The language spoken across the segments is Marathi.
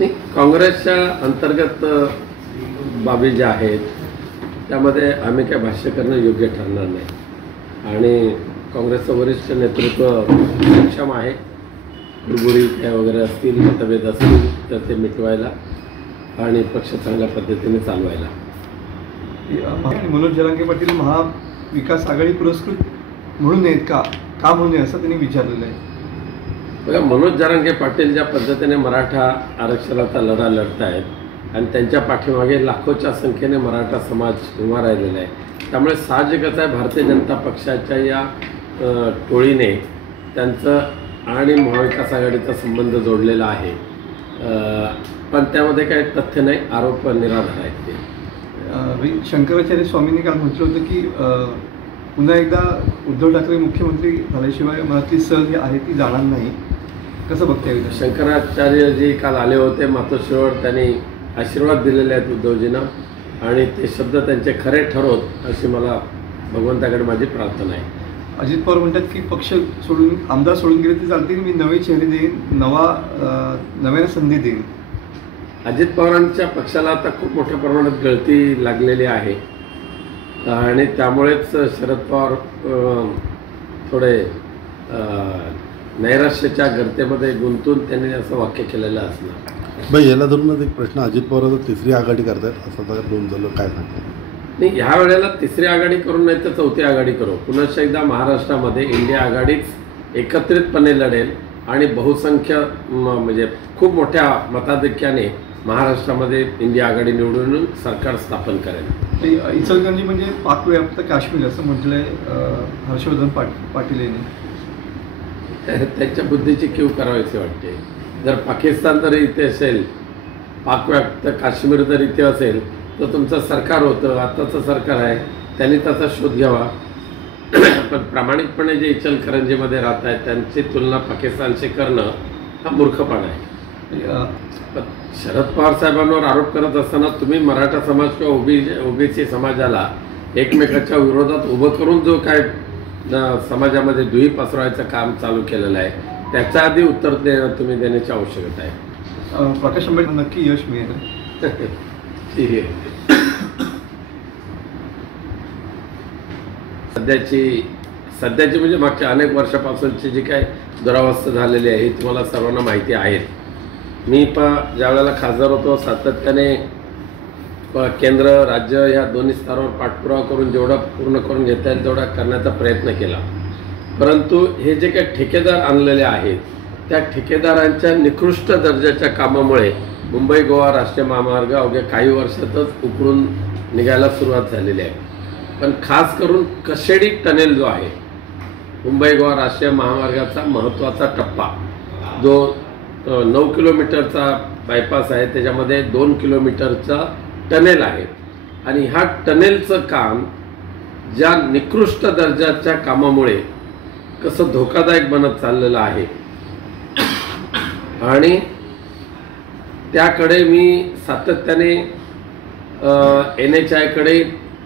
नाही, काँग्रेसच्या अंतर्गत बाबी ज्या आहेत त्यामध्ये आम्ही काय भाष्य करणं योग्य ठरणार नाही आणि काँग्रेसचं वरिष्ठ नेतृत्व सक्षम आहे. कुरबुरी काय वगैरे असतील, मतभेद असतील तर ते मिटवायला आणि पक्ष चांगल्या पद्धतीने चालवायला. मनोज जरांगे पाटील महाविकास आघाडी पुरस्कृत म्हणून आहेत का म्हणून असं त्यांनी विचारलेलं आहे. बघा, मनोज जरांगे पाटील ज्या पद्धतीने मराठा आरक्षणाचा लढा लढत आहेत आणि त्यांच्या पाठीमागे लाखोच्या संख्येने मराठा समाज उभा राहिलेला आहे, त्यामुळे साहजिकच आहे भारतीय जनता पक्षाच्या या टोळीने त्यांचं आणि महाविकास आघाडीचा संबंध जोडलेला आहे. पण त्यामध्ये काही तथ्य नाही, आरोप निराधार आहेत ते. शंकराचार्य स्वामींनी काल म्हटलं होतं की पुन्हा एकदा उद्धव ठाकरे मुख्यमंत्री झाल्याशिवाय मनातली सल जी आहे ती जाणार नाही. कसं बघता येईल? शंकराचार्यजी काल आले होते मातोश्रीवर, त्यांनी आशीर्वाद दिलेले आहेत उद्धवजींना आणि ते शब्द त्यांचे खरे ठरवत अशी मला भगवंताकडे माझी प्रार्थना आहे. अजित पवार म्हणतात की पक्ष सोडून आमदार सोडून गेले ते चालतील, मी नवे चेहरे देईन, नव्याने संधी देईन. अजित पवारांच्या पक्षाला आता खूप मोठ्या प्रमाणात गळती लागलेली आहे आणि त्यामुळेच शरद पवार थोडे नैराश्याच्या गर्तेमध्ये गुंतून त्यांनी असं वाक्य केलेलं असणार. बाई, याला धरूनच एक प्रश्न, अजित पवार तिसरी आघाडी करतात असं तर दोन झालं, काय सांगतो? नाही, ह्या वेळेला तिसरी आघाडी करून नाही तर चौथी आघाडी करू. पुन्हा एकदा महाराष्ट्रामध्ये इंडिया आघाडीच एकत्रितपणे लढेल आणि बहुसंख्य म्हणजे खूप मोठ्या मताधिक्याने महाराष्ट्रामध्ये इंडिया आघाडी निवडून सरकार स्थापन करेल. इचलकरंजी म्हणजे पाकव्याप्त काश्मीर असं म्हटलंय हर्षवर्धन पाटील यांनी. त्यांच्या बुद्धीची कीव करावीशी वाटते. जर पाकिस्तान जर इथे असेल, पाकव्याप्त काश्मीर जर इथे असेल तर तुमचं सरकार होतं, आत्ताचं सरकार आहे, त्यांनी त्याचा शोध घ्यावा. पण प्रामाणिकपणे जे इचलकरंजीमध्ये राहत आहेत त्यांची तुलना पाकिस्तानशी करणं हा मूर्खपणा आहे. शरद पवार साहेबांवर आरोप करत असताना तुम्ही मराठा समाज किंवा ओबीसी समाजाला एकमेकाच्या विरोधात उभं करून जो काय समाजामध्ये दुही पसरवायचं काम चालू केलेलं आहे त्याच्या आधी उत्तर तुम्ही देण्याची आवश्यकता आहे. प्रकाश आंबेडकर नक्की यश मिळेल. सध्याची म्हणजे मागच्या अनेक वर्षापासूनची जी काय दुरावस्था झालेली आहे ही तुम्हाला सर्वांना माहिती आहे. मी ज्या वेळेला खासदार होतो सातत्याने केंद्र राज्य ह्या दोन्ही स्तरावर पाठपुरावा करून जेवढा पूर्ण करून घेता येईल तेवढा करण्याचा प्रयत्न केला. परंतु हे जे काही ठेकेदार आणलेले आहेत त्या ठेकेदारांच्या निकृष्ट दर्जाच्या कामामुळे मुंबई गोवा राष्ट्रीय महामार्ग अवघ्या काही वर्षातच उकळून निघायला सुरुवात झालेली आहे. पण खास करून कशेडी टनेल जो आहे मुंबई गोवा राष्ट्रीय महामार्गाचा महत्त्वाचा टप्पा जो 9 किलोमीटरचा बायपास आहे, त्याच्यामध्ये 2 किलोमीटरचा टनेल आहे आणि ह्या टनेलचं काम ज्या निकृष्ट दर्जाच्या कामामुळे कसं धोकादायक बनत चाललेलं आहे आणि त्याकडे मी सातत्याने NHAI कडे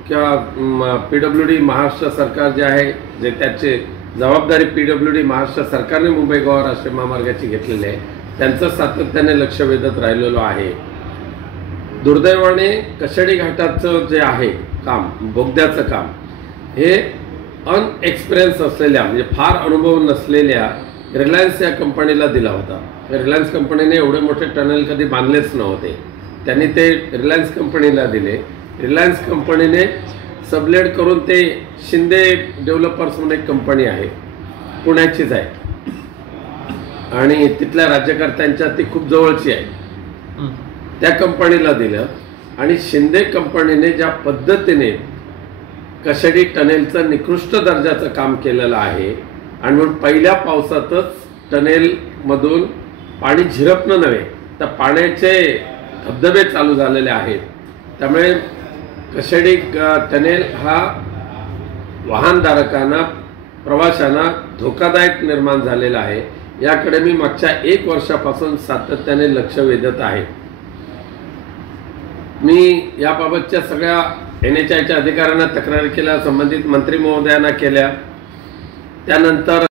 किंवा PWD महाराष्ट्र सरकार जे आहे जे त्याचे जबाबदारी PWD महाराष्ट्र सरकारने मुंबई गोवा राष्ट्रीय महामार्गाची घेतलेली आहे त्यांचं सातत्याने लक्ष वेधत राहिलेलो आहे. दुर्दैवाने कशेडी घाटाचं जे आहे काम, बोगद्याचं काम, हे अनएक्सपिरियन्स असलेल्या म्हणजे फार अनुभव नसलेल्या रिलायन्स या कंपनीला दिला होता. रिलायन्स कंपनीने एवढे मोठे टनेल कधी बांधलेच नव्हते, त्यांनी ते रिलायन्स कंपनीला दिले. रिलायन्स कंपनीने सबलेट करून ते शिंदे डेव्हलपर्स म्हणून एक कंपनी आहे, पुण्याचीच आहे आणि तिथल्या राज्यकर्त्यांच्या ती खूप जवळची आहे, त्या कंपनीला दिलं आणि शिंदे कंपनीने ज्या पद्धतीने कशेडी टनेलचं निकृष्ट दर्जाचं काम केलेलं आहे आणि म्हणून पहिल्या पावसातच टनेलमधून पाणी झिरपणं नव्हे तर पाण्याचे धबधबे चालू झालेले आहेत. त्यामुळे कशेडी टनेल हा वाहनधारकांना प्रवाशांना धोकादायक निर्माण झालेला आहे. याकडे मी मागच्या 1 वर्षापासून सातत्याने लक्ष वेधत आहे. मी याबाबतच्या सगळ्या NHAIच्या अधिकाऱ्यांना तक्रारी केल्या, संबंधित मंत्री महोदयांना केल्या. त्यानंतर